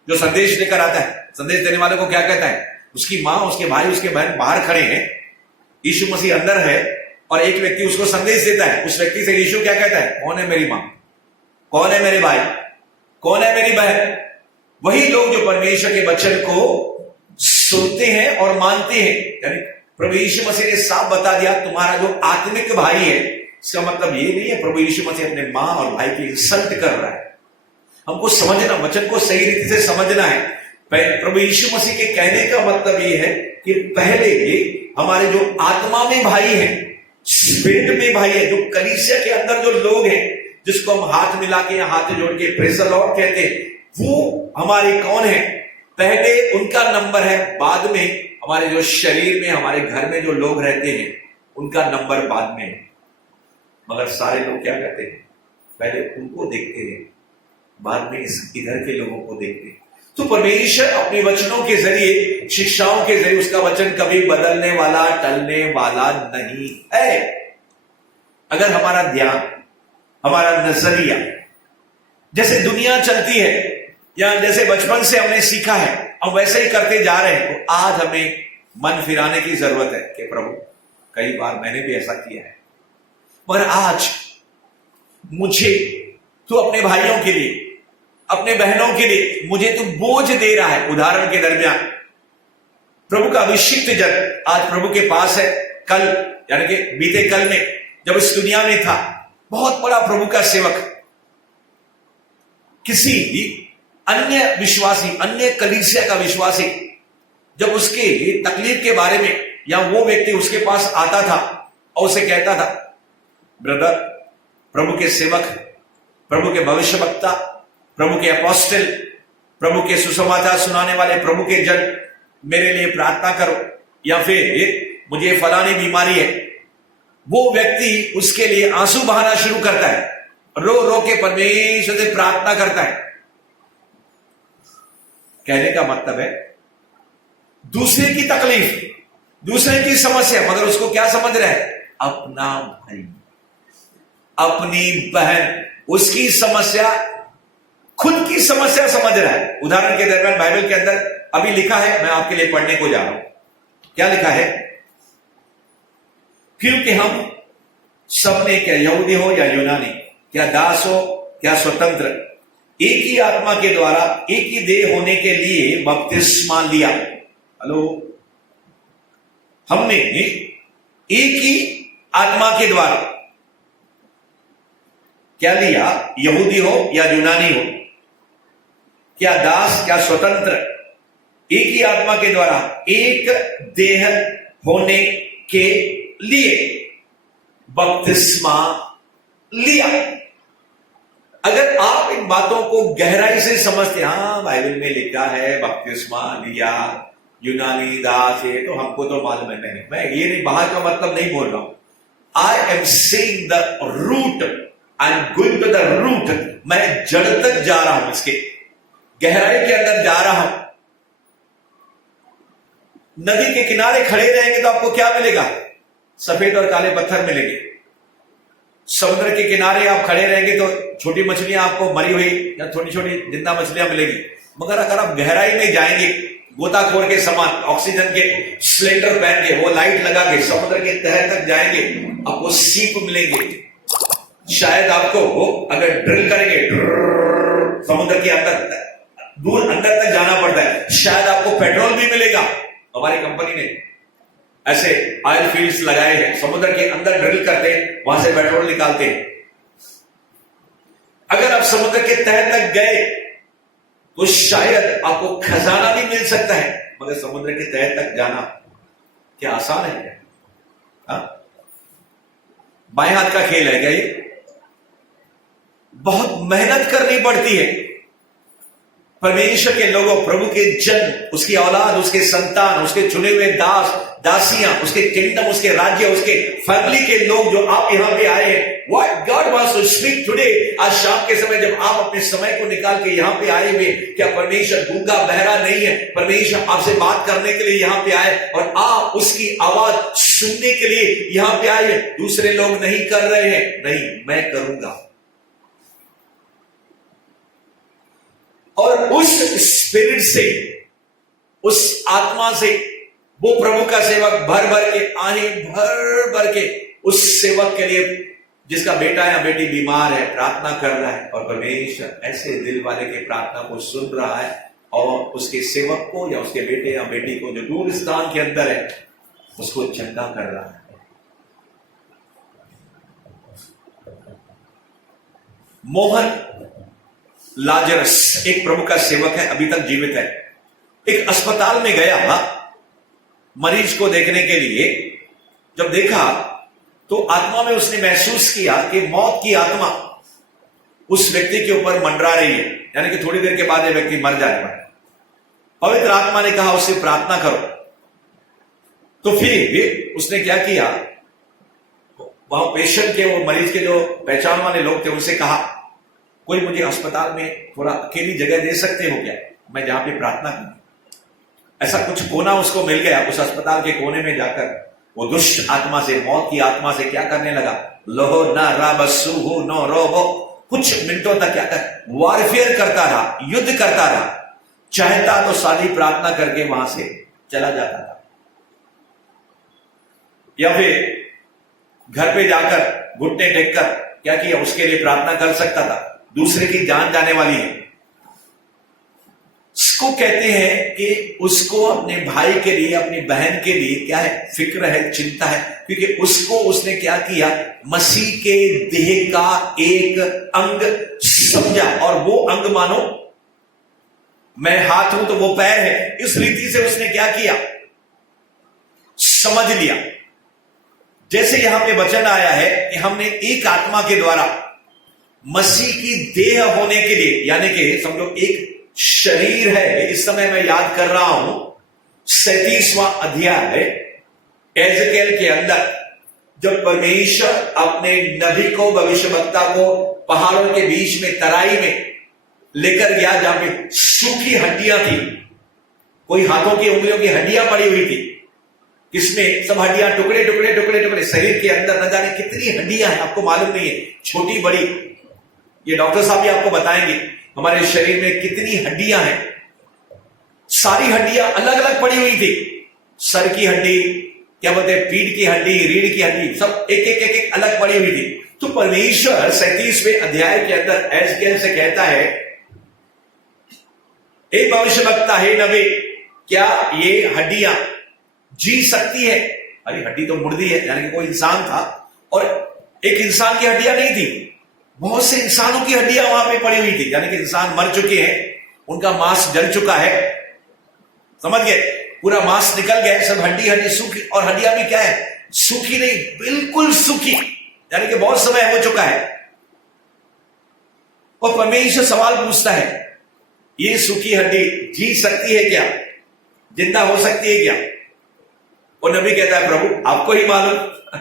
जो संदेश लेकर आता है। संदेश देने वाले को क्या कहता है? उसकी मां, उसके भाई, उसके बहन बाहर खड़े हैं, यीशु मसीह अंदर है और एक व्यक्ति उसको संदेश देता है। उस व्यक्ति से यीशु क्या कहता है? कौन है मेरी मां, कौन है मेरे भाई, कौन है मेरी बहन? वही लोग जो परमेश्वर के वचन को सुनते हैं और मानते हैं। यानी प्रभु यीशु मसीह ने साफ बता दिया, तुम्हारा जो आत्मिक भाई है, इसका मतलब ये नहीं है प्रभु यीशु मसीह अपने मां और भाई की इंसल्ट कर रहा है। हमको समझना, वचन को सही रीति से समझना है। प्रभु यीशु मसीह के कहने का मतलब ये है कि पहले हमारे जो आत्मा में भाई है, स्पिरिट में भाई है, जो कलीसिया के अंदर जो लोग हैं, जिसको हम हाथ मिला के या हाथ जोड़ के प्रेज द लॉर्ड कहते हैं, वो हमारे कौन है? पहले उनका नंबर है, बाद में हमारे जो शरीर में, हमारे घर में जो लोग रहते हैं, उनका नंबर बाद में है। मगर सारे लोग क्या करते हैं? पहले उनको देखते हैं, बाद में इधर के लोगों को देखते हैं। तो परमेश्वर अपने वचनों के जरिए, शिक्षाओं के जरिए, उसका वचन कभी बदलने वाला, टलने वाला नहीं है। अगर हमारा ध्यान, हमारा नजरिया जैसे दुनिया चलती है या जैसे बचपन से हमने सीखा है, हम वैसे ही करते जा रहे हैं, तो आज हमें मन फिराने की जरूरत है कि प्रभु, कई बार मैंने भी ऐसा किया है, मगर आज मुझे तू अपने भाइयों के लिए, अपने बहनों के लिए मुझे तू बोझ दे रहा है। उदाहरण के दरमियान प्रभु का अभिषिक्त जन आज प्रभु के पास है। कल यानी कि बीते कल में जब इस दुनिया में था, बहुत बड़ा प्रभु का सेवक किसी अन्य विश्वासी, अन्य कलीसिया का विश्वासी, जब उसके तकलीफ के बारे में या वो व्यक्ति उसके पास आता था और उसे कहता था, ब्रदर, प्रभु के सेवक, प्रभु के भविष्यवक्ता, प्रभु के अपोस्टल, प्रभु के सुसमाचार सुनाने वाले प्रभु के जन, मेरे लिए प्रार्थना करो, या फिर मुझे फलानी बीमारी है, वो व्यक्ति उसके लिए आंसू बहाना शुरू करता है, रो रो के परमेश्वर से प्रार्थना करता है। कहने का मतलब है दूसरे की तकलीफ, दूसरे की समस्या, मगर उसको क्या समझ रहा है? अपना भाई, अपनी बहन, उसकी समस्या खुद की समस्या समझ रहा है। उदाहरण के दरमियान बाइबल के अंदर अभी लिखा है, मैं आपके लिए पढ़ने को जा रहा हूं। क्या लिखा है? क्योंकि हम सबने, क्या यहूदी हो या यूनानी, क्या दास हो क्या स्वतंत्र, एक ही आत्मा के द्वारा एक ही देह होने के लिए बपतिस्मा लिया। हेलो, हमने एक ही आत्मा के द्वारा क्या लिया? यहूदी हो या यूनानी हो, क्या दास क्या स्वतंत्र, एक ही आत्मा के द्वारा एक देह होने के लिए बपतिस्मा लिया। अगर आप इन बातों को गहराई से समझते, हाँ बाइबल में लिखा है बपतिस्मा लिया, यूनानी दास है, तो हमको तो मालूम है। नहीं, मैं ये नहीं, बाहर का मतलब नहीं बोल रहा हूं। I am saying the root, I am going to the root. मैं जड़ तक जा रहा हूं, इसके गहराई के अंदर जा रहा हूं। नदी के किनारे खड़े रहेंगे तो आपको क्या मिलेगा? सफेद और काले पत्थर मिलेंगे। समुद्र के किनारे आप खड़े रहेंगे तो छोटी मछलियां आपको मरी हुई या छोटी छोटी जिंदा मछलियां मिलेगी। मगर अगर आप गहराई में जाएंगे, गोताखोर के समान ऑक्सीजन के सिलेंडर पहन के, वो लाइट लगा के समुद्र के तह तक जाएंगे, आपको सीप मिलेंगे। शायद आपको अगर ड्रिल करेंगे, समुद्र के अंदर, दूर अंदर तक जाना पड़ता है, शायद आपको पेट्रोल भी मिलेगा। हमारी कंपनी ने ऐसे ऑयल फील्ड्स लगाए हैं, समुद्र के अंदर ड्रिल करते हैं, वहां से पेट्रोल निकालते हैं। अगर आप समुद्र के तह तक गए तो शायद आपको खजाना भी मिल सकता है, मगर समुद्र के तह तक जाना क्या आसान है क्या? हाँ? बाएं हाथ का खेल है क्या ये? बहुत मेहनत करनी पड़ती है। परमेश्वर के लोगों, प्रभु के जन, उसकी औलाद, उसके संतान, उसके चुने हुए दास दासियां, उसके किंगडम, उसके राज्य, उसके फैमिली के लोग जो आप यहां पे आए हैं, what God wants to speak today, आज शाम के समय जब आप अपने समय को निकाल के यहां पे आए हुए, क्या परमेश्वर गूंगा बहरा नहीं है? परमेश्वर आपसे बात करने के लिए यहां पे आए और आप उसकी आवाज सुनने के लिए यहां पे आए। दूसरे लोग नहीं कर रहे हैं, नहीं, मैं करूंगा। और उस स्पिरिट से, उस आत्मा से वो प्रभु का सेवक भर भर के आहे भर भर के उस सेवक के लिए, जिसका बेटा या बेटी बीमार है, प्रार्थना कर रहा है। और परमेश्वर ऐसे दिल वाले के प्रार्थना को सुन रहा है और उसके सेवक को या उसके बेटे या बेटी को जो दूर स्थान के अंदर है, उसको चंगा कर रहा है। मोहन लाजरस एक प्रभु का सेवक है, अभी तक जीवित है। एक अस्पताल में गया मरीज को देखने के लिए। जब देखा तो आत्मा में उसने महसूस किया कि मौत की आत्मा उस व्यक्ति के ऊपर मंडरा रही है, यानी कि थोड़ी देर के बाद ये व्यक्ति मर जाएगा। पवित्र आत्मा ने कहा उससे प्रार्थना करो। तो फिर उसने क्या किया, वहां पेशेंट के, वो मरीज के जो पहचान वाले लोग थे, उनसे कहा कोई मुझे अस्पताल में थोड़ा अकेली जगह दे सकते हो क्या, मैं जहां पे प्रार्थना करूं। ऐसा कुछ कोना उसको मिल गया। उस अस्पताल के कोने में जाकर वो दुष्ट आत्मा से, मौत की आत्मा से क्या करने लगा, लोहो ना रा बसु हो नो रोबो, कुछ मिनटों तक क्या कर वॉरफेयर करता रहा, युद्ध करता रहा। चाहता तो सादी प्रार्थना करके वहां से चला जाता था, या फिर घर पे जाकर घुटने टेककर क्या किया, उसके लिए प्रार्थना कर सकता था। दूसरे की जान जाने वाली है, इसको कहते हैं कि उसको अपने भाई के लिए, अपनी बहन के लिए क्या है, फिक्र है, चिंता है, क्योंकि उसको उसने क्या किया, मसीह के देह का एक अंग समझा। और वो अंग मानो मैं हाथ हूं तो वो पैर है, इस रीति से उसने क्या किया, समझ लिया। जैसे यहां पे वचन आया है कि हमने एक आत्मा के द्वारा मसीह की देह होने के लिए, यानी कि समझो एक शरीर है। इस समय मैं याद कर रहा हूं 37वां अध्याय एजकेल के अंदर, जब परमेश्वर अपने नबी को, भविष्यवक्ता को पहाड़ों के बीच में, तराई में लेकर गया, जहां पे सूखी हड्डियां थी, कोई हाथों की उंगलियों की हड्डियां पड़ी हुई थी, किसमें सब हड्डियां टुकड़े टुकड़े टुकड़े टुकड़े, शरीर के अंदर न जाने कितनी हड्डियां हैं, आपको मालूम नहीं है, छोटी बड़ी। ये डॉक्टर साहब भी आपको बताएंगे हमारे शरीर में कितनी हड्डियां हैं। सारी हड्डियां अलग अलग पड़ी हुई थी, सर की हड्डी, क्या बोलते हैं, पीठ की हड्डी, रीढ़ की हड्डी, सब एक एक एक एक अलग पड़ी हुई थी। तो परमेश्वर 37वें अध्याय के अंदर एजकेल से कहता है, हे भविष्यवक्ता, हे नबी, क्या ये हड्डियां जी सकती है? अरे हड्डी तो मुर्दी है, यानी कि कोई इंसान था और एक इंसान की हड्डियां नहीं थी, बहुत से इंसानों की हड्डियां वहां पे पड़ी हुई थी, यानी कि इंसान मर चुके हैं, उनका मांस जल चुका है, समझ गए, पूरा मांस निकल गया, सब हड्डी हड्डी सूखी। और हड्डियां भी क्या है, सूखी नहीं, बिल्कुल सूखी, यानी कि बहुत समय हो चुका है। और परमेश्वर सवाल पूछता है, ये सूखी हड्डी जी सकती है क्या, जिंदा हो सकती है क्या? और नबी कहता है, प्रभु आपको ही मालूम।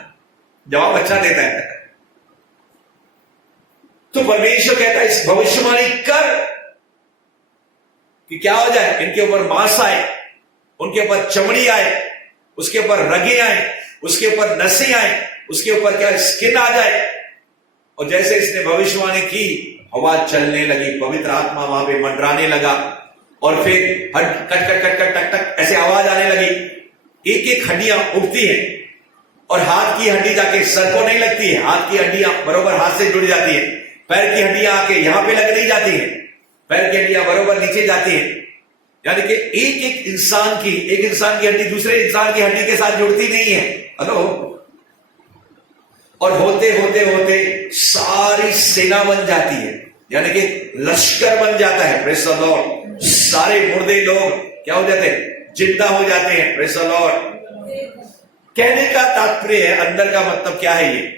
जवाब अच्छा देता है। तो परमेश्वर कहता है, इस भविष्यवाणी कर कि क्या हो जाए, इनके ऊपर मांस आए, उनके ऊपर चमड़ी आए, उसके ऊपर रगे आए, उसके ऊपर नसें आए, उसके ऊपर क्या स्किन आ जाए। और जैसे इसने भविष्यवाणी की, हवा चलने लगी, पवित्र आत्मा वहां पे मंडराने लगा, और फिर कट कट कट कट टक टक ऐसे आवाज आने लगी। एक एक हड्डियां उठती हैं, और हाथ की हड्डी जाके सर को नहीं लगती है, हाथ की हड्डियां बरोबर हाथ से जुड़ जाती है, पैर की हड्डियां आके यहां पे लग नहीं जाती है, पैर की हड्डियां बरोबर नीचे जाती है, यानी कि एक एक इंसान की हड्डी दूसरे इंसान की हड्डी के साथ जुड़ती नहीं है। हेलो। और होते होते होते सारी सेना बन जाती है, यानी कि लश्कर बन जाता है। Praise the Lord. सारे मुर्दे लोग क्या हो जाते हैं, जिंदा हो जाते हैं। Praise the Lord. कहने का तात्पर्य है, अंदर का मतलब क्या है, ये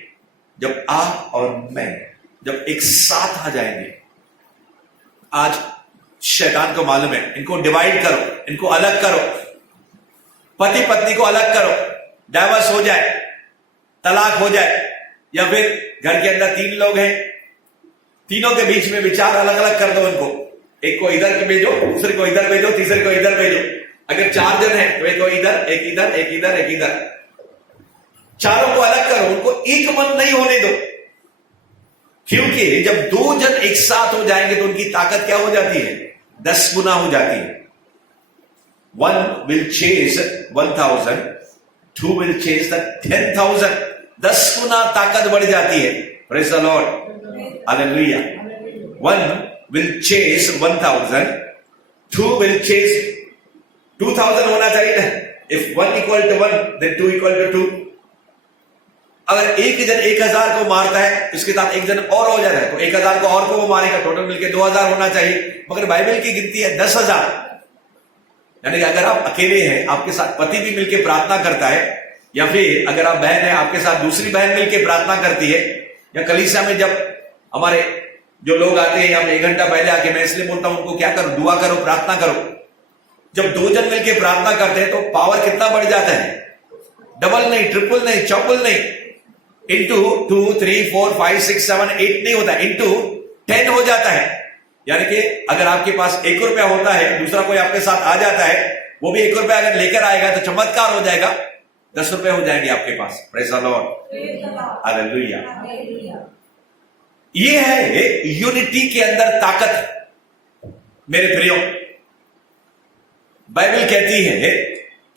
जब आप और मैं जब एक साथ आ जाएंगे। आज शैतान को मालूम है, इनको डिवाइड करो, इनको अलग करो, पति पत्नी को अलग करो, डाइवर्स हो जाए, तलाक हो जाए, या फिर घर के अंदर 3 लोग हैं, तीनों के बीच में विचार अलग अलग कर दो इनको, एक को इधर भेजो, दूसरे को इधर भेजो, तीसरे को इधर भेजो। अगर 4 जन है तो एक को इधर, एक इधर, एक इधर, एक इधर, चारों को अलग करो, उनको एक मन नहीं होने दो। क्योंकि जब 2 जन एक साथ हो जाएंगे तो उनकी ताकत क्या हो जाती है? 10 गुना हो जाती है। 1 will chase 1,000, 2 will chase the 10,000, 10 गुना ताकत बढ़ जाती है। Praise the Lord, Hallelujah. 1 will chase 1,000, 2 will chase 2,000 होना चाहिए ना। If 1 equal to 1, then 2 equal to 2. अगर एक जन 1,000 को मारता है, इसके साथ एक जन और हो जाता है तो 1,000 को और को वो मारेगा, टोटल मिलके 2,000 होना चाहिए। मगर बाइबल की गिनती है 10,000। यानी कि अगर आप अकेले हैं, आपके साथ पति भी मिलकर प्रार्थना करता है, या फिर अगर आप बहन है, आपके साथ दूसरी बहन मिलकर प्रार्थना करती है, या कलीसिया में जब हमारे जो लोग आते हैं, या 1 घंटा पहले आके, मैं इसलिए बोलता हूं उनको क्या करो, दुआ करो, प्रार्थना करो। जब 2 जन मिलकर प्रार्थना करते हैं तो पावर कितना बढ़ जाता है? डबल नहीं, ट्रिपल नहीं, चौपल नहीं, इंटू 2, 3, 4, 5, 6, 7, 8 नहीं होता, इंटू 10 हो जाता है। यानी कि अगर आपके पास 1 रुपया होता है, दूसरा कोई आपके साथ आ जाता है, वो भी 1 रुपया अगर लेकर आएगा तो चमत्कार हो जाएगा, 10 रुपए हो जाएंगे आपके पास। Praise the lord, hallelujah. ये है यूनिटी के अंदर ताकत। मेरे प्रियो, बाइबल कहती है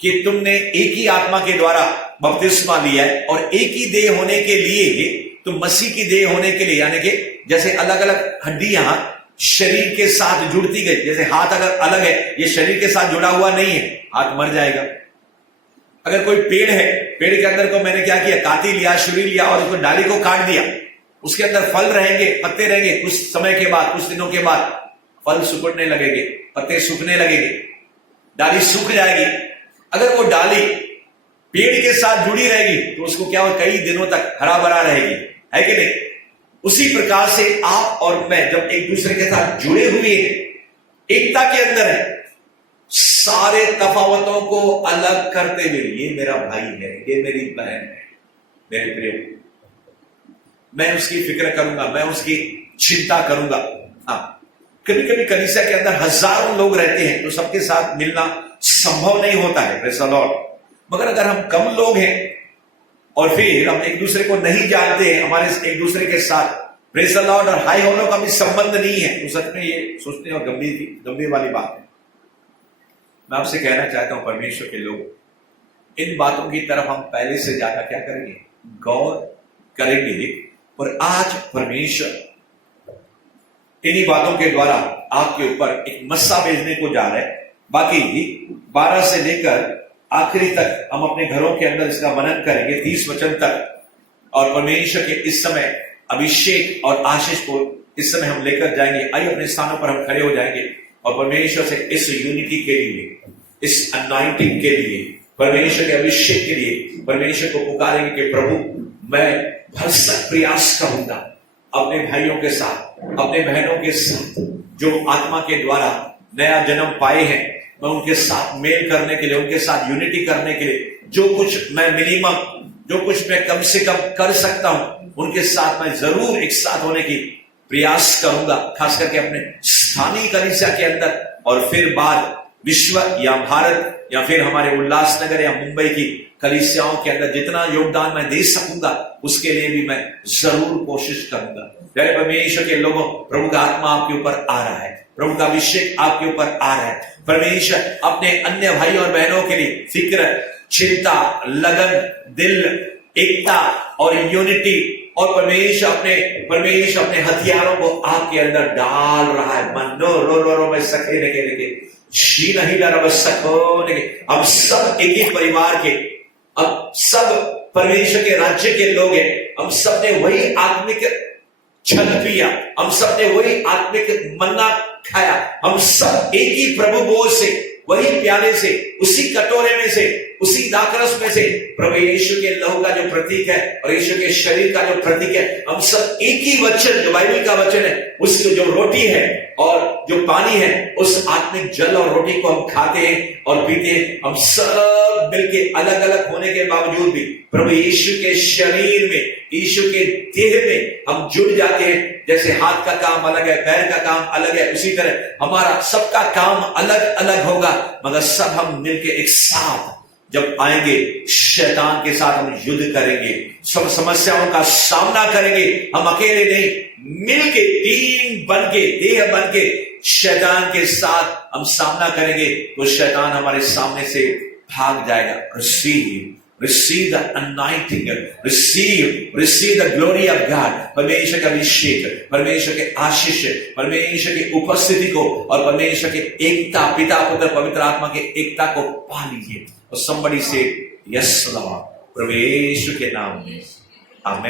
कि तुमने एक ही आत्मा के द्वारा बपतिस्मा लिया है, और एक ही देह होने के लिए तुम मसीह की देह होने के लिए, यानी कि जैसे अलग अलग हड्डियां शरीर के साथ जुड़ती गई, जैसे हाथ अगर अलग है, ये शरीर के साथ जुड़ा हुआ नहीं है, हाथ मर जाएगा। अगर कोई पेड़ है, पेड़ के अंदर को मैंने क्या किया, काटी लिया, छुरी लिया और उसको डाली को काट दिया, उसके अंदर फल रहेंगे, पत्ते रहेंगे, कुछ समय के बाद, कुछ दिनों के बाद फल सुकड़ने लगेंगे, पत्ते सूखने लगेंगे, डाली सूख जाएगी। अगर वो डाली पेड़ के साथ जुड़ी रहेगी तो उसको क्या हो, कई दिनों तक हरा भरा रहेगी, है कि नहीं? उसी प्रकार से आप और मैं जब एक दूसरे के साथ जुड़े हुए हैं, एकता के अंदर है, सारे तफावतों को अलग करते हुए, ये मेरा भाई है, ये मेरी बहन है, मेरे प्रिय, मैं उसकी फिक्र करूंगा, मैं उसकी चिंता करूंगा। हाँ, कभी कभी कलीसिया के अंदर हजारों लोग रहते हैं तो सबके साथ मिलना संभव नहीं होता है, प्रेज़ द लॉर्ड। मगर अगर हम कम लोग हैं और फिर हम एक दूसरे को नहीं जानते हैं, हमारे एक दूसरे के साथ प्रेज़ द लॉर्ड और हाई होने का भी संबंध नहीं है, तो सच में ये सोचने और गंभीर वाली बात है। मैं आपसे कहना चाहता हूं, परमेश्वर के लोग, इन बातों की तरफ हम पहले से ज्यादा क्या करेंगे, गौर करेंगे। और आज परमेश्वर इन्हीं बातों के द्वारा आपके ऊपर एक मस्सा भेजने को जा रहे हैं। बाकी 12 से लेकर आखिरी तक हम अपने घरों के अंदर इसका मनन करेंगे, 30 वचन तक। और परमेश्वर के इस समय अभिषेक और आशीष को इस समय हम लेकर जाएंगे। आइए अपने स्थानों पर हम खड़े हो जाएंगे और परमेश्वर से इस यूनिटी के लिए, इस अनॉइंटिंग के लिए, परमेश्वर के अभिषेक के लिए परमेश्वर को पुकारेंगे कि प्रभु, मैं भरसक प्रयास करूंगा अपने भाइयों के साथ, अपने बहनों के साथ जो आत्मा के द्वारा नया जन्म पाए हैं, मैं उनके साथ मेल करने के लिए, उनके साथ यूनिटी करने के लिए जो कुछ मैं मिनिमम, जो कुछ मैं कम से कम कर सकता हूं, उनके साथ मैं जरूर एक साथ होने की प्रयास करूंगा, खास करके अपने स्थानीय कलीसिया के अंदर, और फिर बाद विश्व या भारत या फिर हमारे उल्लासनगर या मुंबई की कलीसियाओं के अंदर जितना योगदान मैं दे सकूंगा, उसके लिए भी मैं जरूर कोशिश करूंगा। प्यारे परमेश्वर के लोगों, प्रभु का आत्मा आपके ऊपर आ रहा है, प्रभु का अभिषेक आपके ऊपर आ रहा है। परमेश्वर अपने अन्य भाई और बहनों के लिए फिक्र, चिंता, लगन, दिल, एकता और यूनिटी, और परमेश्वर अपने हथियारों को आपके अंदर डाल रहा है। मनो रो रो रो में सके लेके शी नहीं डर सको लेके, अब सब एक ही परिवार के, अब सब परमेश्वर के राज्य के लोग हैं, हम सब ने वही आत्मिक छल पिया, हम सब ने वही आत्मिक मन्ना खाया, हम सब एक ही प्रभु बोझ से वही प्याले से, उसी कटोरे में से, उसी दाखरस में से प्रभु यीशु के लहू का जो प्रतीक है और यीशु के शरीर का जो प्रतीक है, हम सब एक ही वचन, जो बाइबल का वचन है, उसकी जो रोटी है और जो पानी है, उस आत्मिक जल और रोटी को हम खाते हैं और पीते हैं। हम सब मिलके अलग अलग होने के बावजूद भी प्रभु यीशु के शरीर में, यीशु के देह में हम जुड़ जाते हैं। जैसे हाथ का काम अलग है, पैर का काम अलग है, उसी तरह हमारा सबका काम अलग अलग होगा, मगर सब हम मिलके एक साथ जब आएंगे, शैतान के साथ हम युद्ध करेंगे, सब समस्याओं का सामना करेंगे। हम अकेले नहीं, मिलके टीम बनके, देह बनके शैतान के साथ हम सामना करेंगे, तो शैतान हमारे सामने से भाग जाएगा। Receive the anointing, receive the glory of God। परमेश्वर का अभिषेक, परमेश्वर के आशीष, परमेश्वर की उपस्थिति को और परमेश्वर के एकता, पिता पुत्र पवित्र आत्मा के एकता को पा लीजिए। और somebody say yes Lord, प्रभु यीशु के नाम में आमीन।